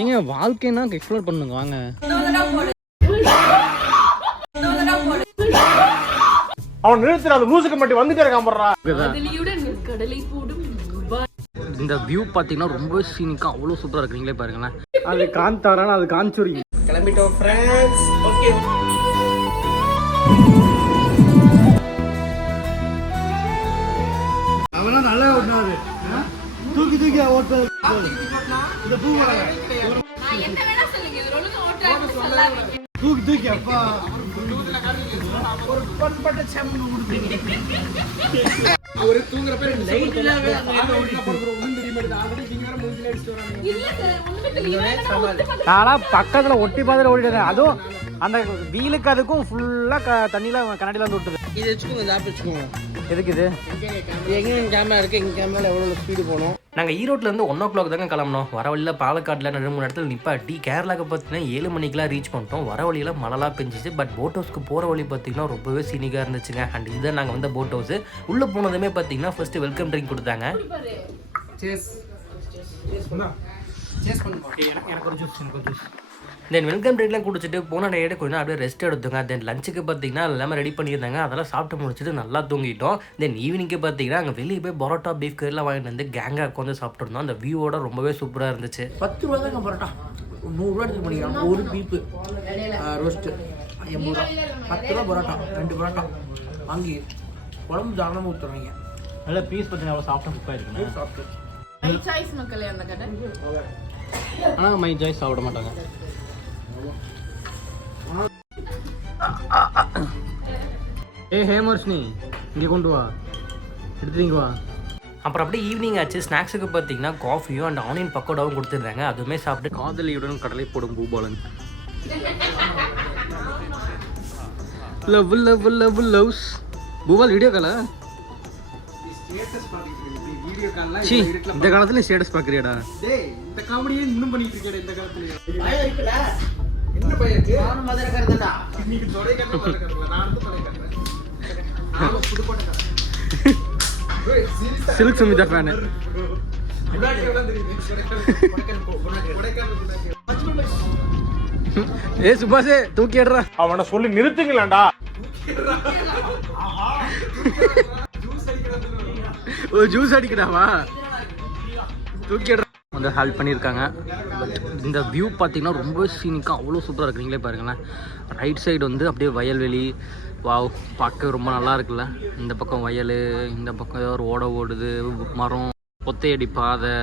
ஏங்க வாழ்க்கைனா எக்ஸ்ப்ளோர் பண்ணுங்க வாங்க. அவன் நிறுத்துற அந்த லூசுக்கு மட்டும் வந்துட்டே இருக்கான் போறா. இந்த வியூ பாத்தீங்கன்னா ரொம்ப சீனிக்கா அவ்வளவு சூப்பரா இருக்கு. நீங்களே பாருங்களேன். அது காந்தாரான அது காஞ்சூரி. கிளம்பிட்டோம் ஃப்ரெண்ட்ஸ். ஓகே. அவனா நல்லா ஓடுனாரு. தூக்கி தூக்கி ஓடுறது. இந்த பூ வராங்க. நான் என்ன வேணா சொல்லுங்க. இது ஒழுங்கா ஓடுறாங்க சொல்லாதீங்க. தூக்கி தூக்கி அப்பா ஒரு பண்பட்ட செம்ம ஊடுது. அவரு தூங்குறப்ப லைட்லாவே அங்க ஓடிட்டு போறோம். உளுந்து மாதிரி ஆல்ரெடி நீங்க வேற மூஞ்சில அடிச்சிட்டு வராங்க. இல்ல சார் உங்களுக்கு நாளா பக்கத்துல ஒட்டி பாதல ஓடிட்டேன். அதுவும் அந்த வீலுக்கு அதுக்கும் ஃபுல்லா தண்ணில கண்ணாடில வந்து விட்டுது. இது வெச்சுக்கோங்க, இந்த ஆப் வெச்சுக்கோங்க. எதுக்கு இது? எங்க கேமரா இருக்கு, எங்க கேமரால எவ்வளவு ஸ்பீடு போணும். நாங்கள் ஈரோட்டிலேருந்து 1 o'clock தாங்க கிளம்பினோம். வர வழியில் பாலக்காட்டில் 2-3 இடத்துல நிப்பாட்டி கேரளாவுக்கு பார்த்தீங்கன்னா 7 மணிக்கெலாம் ரீச் பண்ணிட்டோம். வர வழியில் மழைலாம் பெஞ்சிச்சு. பட் போட் ஹவுஸ்க்கு போகிற வழி பார்த்தீங்கன்னா ரொம்பவே சீனிக்காக இருந்துச்சுங்க. அண்ட் இதுதான் நாங்கள் வந்த போட் ஹவுஸ். உள்ளே போனதுமே பார்த்தீங்கன்னா ஃபர்ஸ்ட் வெல்கம் ட்ரிங்க் கொடுத்தாங்க. எனக்கு ஒரு ஜூஸ். தென் வெல்கம் ட்ரிங்க்லாம் குடிச்சிட்டு போன டேட்டு கொஞ்சம் அப்படியே ரெஸ்ட் எடுத்துங்க. தென் லஞ்சுக்கு பார்த்தீங்கன்னா எல்லாமே ரெடி பண்ணியிருந்தாங்க. அதெல்லாம் சாப்பிட்டு முடிச்சுட்டு நல்லா தூங்கிட்டோம். தென் ஈவினிங்க்கு பார்த்தீங்கன்னா அங்கே வெளியே போய் பரோட்டா பீஃப் கறிலாம் வாங்கிட்டு வந்து கேங்காக உட்காந்து சாப்பிட்ருந்தோம். அந்த வியூவோட ரொம்பவே சூப்பராக இருந்துச்சு. 10 ரூபா தாங்க பரோட்டா, 100 ரூபா எடுத்து பண்ணிக்கிறாங்க. ஒரு பீப்பு ரோஸ்ட்டு 80 ரூபா, 10 ரூபா பரோட்டா, 2 பரோட்டா வாங்கி குழம்பு தாராளமாக ஊற்றுறாங்க. நல்லா பீஸ் பார்த்தீங்கன்னா அவ்வளோ சாஃப்டாக குக் ஆகிருக்கு. சாப்பிட்டு மை சாய்ஸ் மக்களே அந்த கடை. ஆனால் மை சாய்ஸ் சாப்பிட மாட்டாங்க. ஹேமர்ஸ்னி இங்கே கொண்டு வா, எடுத்துங்க வா. அப்புறம் அப்படியே ஈவினிங் ஆச்சு. ஸ்நாக்ஸுக்கு பார்த்தீங்கன்னா காஃபியும் அண்ட் ஆனியன் பக்கோடாவும் கொடுத்துருந்தாங்க. அதுவுமே சாப்பிட்டு காதலியுடன் கடலை போடும் Boopalan. Love love love loves Boopal video காலா? இந்த காலத்துல ஸ்டேட்டஸ் பாக்குறியாடா? இந்த காமெடியே இன்னும் பண்ணிட்டு இருக்கேன் இந்த காலத்துல. என்ன பையன் நானும் மதுரை கறந்தடா. இன்னைக்கு தொலை கறந்து மதுரை கறந்தல. நான் வந்து தொலை கறந்தேன். நான் புதுக்கோட்டை கறந்தேன். சில்க் சுமிதா ஃபேன். ஏ சுபாஷ் தூக்கி ஏடுறா. அவனை சொல்லி நிறுத்துங்களேன்டா. ஓ ஜூஸ் அடிக்கடாவா? தூக்கி ஏடுறா. வந்து ஹெல்ப் பண்ணியிருக்காங்க. பட் இந்த வியூ பார்த்தீங்கன்னா ரொம்ப சீனிக்காக அவ்வளோ சூப்பராக இருக்குது. நீங்களே பாருங்களேன். ரைட் சைடு வந்து அப்படியே வயல்வெளி. வாவ், பார்க்க ரொம்ப நல்லா இருக்குல்ல. இந்த பக்கம் வயல், இந்த பக்கம் ஏதோ ஒரு ஓடுது, மரம், ஒத்தையடி பாதை.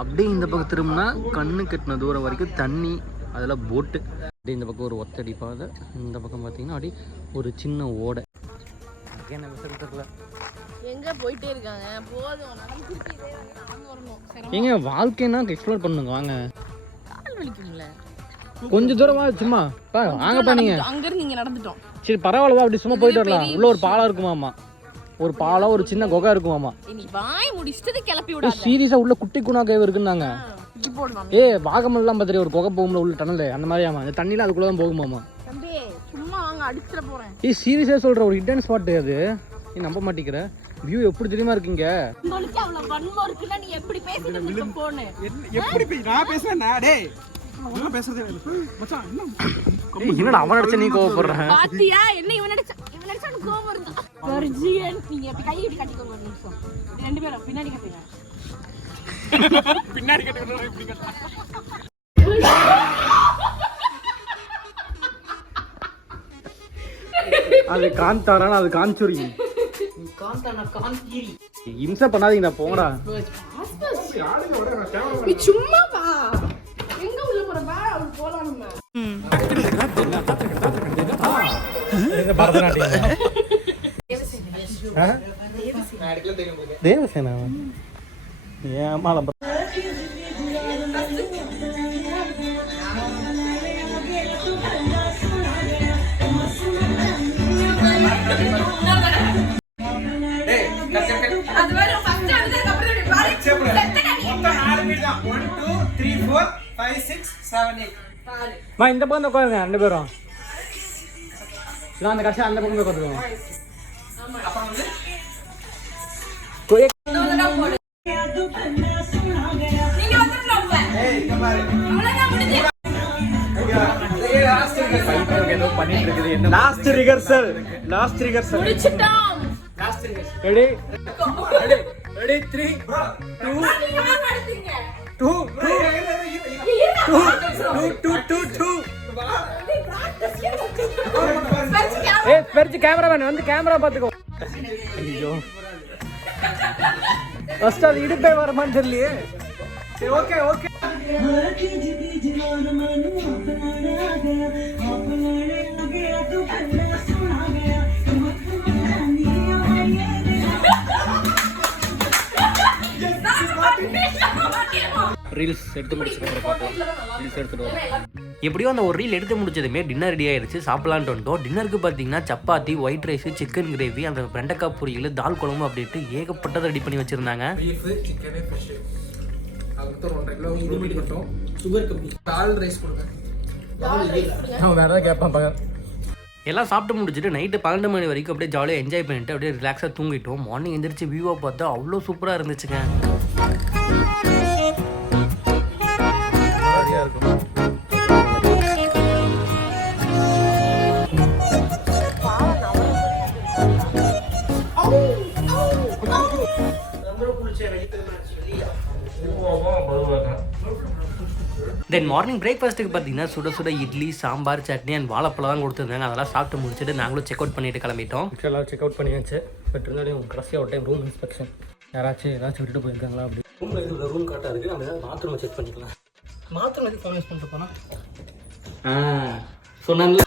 அப்படியே இந்த பக்கம் திரும்பினா கண்ணு கட்டின தூரம் வரைக்கும் தண்ணி, அதில் போட்டு. அப்படியே இந்த பக்கம் ஒரு ஒத்தடி பாதை, இந்த பக்கம் பார்த்தீங்கன்னா அப்படியே ஒரு சின்ன ஓடை. என்ன தெரியல, எங்க போயிட்டே இருக்காங்க. போதும் நடந்துட்டே வரணும். ஏங்க வாழ்க்கைனா எக்ஸ்ப்ளோர் பண்ணுங்க வாங்க. கால் வலிக்குங்களே. கொஞ்சம் தூரமா சும்மா வாங்கப்பா. நீங்க அங்க இருந்து இங்க நடந்துட்டோம். சரி பரவாயில்ல, அப்படி சும்மா போயிட்டு வரலாம். உள்ள ஒரு பாலம் இருக்குமாமா, ஒரு பாலம், ஒரு சின்ன குகை இருக்குமாமா. நீ வாய் முடிச்சிட்டு கிளப்பி விடாத. சீரியஸா உள்ள குட்டி குணா கேவ் இருக்குன்னாங்க. இங்க போடுவாங்க. வாகமல்லாம் பார்த்துட்டு ஒரு குகை போகும்ல உள்ள டனல், அந்த மாதிரி ஆமா. அந்த தண்ணியில அதுக்குள்ள தான் போகுமாமா. தம்பி சும்மா வாங்க, அடிச்சிட போறேன். சீரியஸா சொல்ற, ஒரு ஹிடன் ஸ்பாட் அது. நீ நம்ப மாட்டேங்கிற. வியூ எப்படி தெரியுமா இருக்கீங்க? உங்களுக்கு அவ்வளவு வன்மம் இருக்குன்னா நீ எப்படி பேசிட்டு போனே? எப்படி நான் பேசுறேனா? டேய் நான் பேசுறதே மச்சான். என்னடா அவன் அடிச்ச நீ கோவப்படுற? பாத்தியா என்ன இவன் அடிச்சா கோவம் வருது. வர்ஜியன் நீங்க அப்படி கை இப்படி கட்டிக்கோங்க ஒரு நிமிஷம். ரெண்டு பேரும் பின்னாடி கட்டுங்க. பின்னாடி கட்டுங்க. இப்படி கட்டா அது காந்தாரான அது காஞ்சூரி. காந்தானா காந்திரி. இம்சை பண்ணாதீங்கடா, போங்கடா. நீ சும்மா வா. எங்க உள்ள போற வா, அவள் போலாம் நம்ம. தேவசேனா ஏமால இந்த பக்கம் உட்காருங்க ரெண்டு பேரும். அந்த கடைசி அந்த பக்கம் போய் உட்காந்துருவோம். நீங்க வந்து லாஸ்ட் ரிகர்சல் முடிச்சிட்டோம். ரெடி ரெடி 3 2 2 ஏய் பெர்ஜி கேமராமேன் வந்து கேமரா பாத்துக்கோ. ஐயோ ஃபர்ஸ்ட் அது இடுப்பே வரமான்னு தெரியலையே. சரி ஓகே ஓகே. ரீல்ஸ் எடுத்து முடிச்சுட்டு பார்க்கலாம். ரீல்ஸ் எடுத்துட்டு வரோம். எப்படியோ அந்த ஒரு ரீல் எடுத்து முடிச்சதுமே டின்னர் ரெடி ஆயிடுச்சு. சாப்பிடலான்ட்டு வந்துட்டோம். டின்னருக்கு பார்த்தீங்கன்னா chapati, white rice, chicken gravy, அந்த வெண்டைக்காய் பொரியல், தால் குழம்பு அப்படின்ட்டு ஏகப்பட்டதை ரெடி பண்ணி வச்சிருந்தாங்க. பீஃப், சிக்கன், ஃபிஷ், அதுக்கு 1.5 கிலோ மீட் மட்டும். சுகர் கம்மி. தால் ரைஸ் கொடுங்க. அவன் வேற ஏதாவது கேட்பான் பாக்க. எல்லாம் சாப்பிட்டு முடிச்சுட்டு நைட்டு 12 மணி வரைக்கும் அப்படியே ஜாலியாக என்ஜாய் பண்ணிட்டு அப்படியே ரிலாக்ஸாக தூங்கிட்டோம். மார்னிங் எந்திரிச்சு வியூவை பார்த்தா அவ்வளோ சூப்பராக இருந்துச்சுங்க. தென் மார்னிங் பிரேக்ஃபாஸ்ட்டுக்கு பார்த்தீங்கன்னா சுட சுட இட்லி, சாம்பார், சட்னி அண்ட் வாழைப்பழம் தான் கொடுத்துருந்தாங்க. அதெல்லாம் சாப்பிட்டு முடிச்சுட்டு நாங்களும் செக் அவுட் பண்ணிட்டு கிளம்பிட்டோம். எல்லாம் செக் அவுட் பண்ணியாச்சு. பட் இருந்தாலும் கடைசியாக ஒரு டைம் ரூம் இன்ஸ்பெக்ஷன் ஏதாச்சும் விட்டுட்டு போயிருக்காங்களா அப்படி. ரூம் கரெக்டாக இருக்குது. நம்ம பாத்ரூமை செக் பண்ணிக்கலாம். பாத்ரூம் எதுக்கு ஃபோன் யூஸ் பண்ணிட்டு போனால் சொன்னாங்களே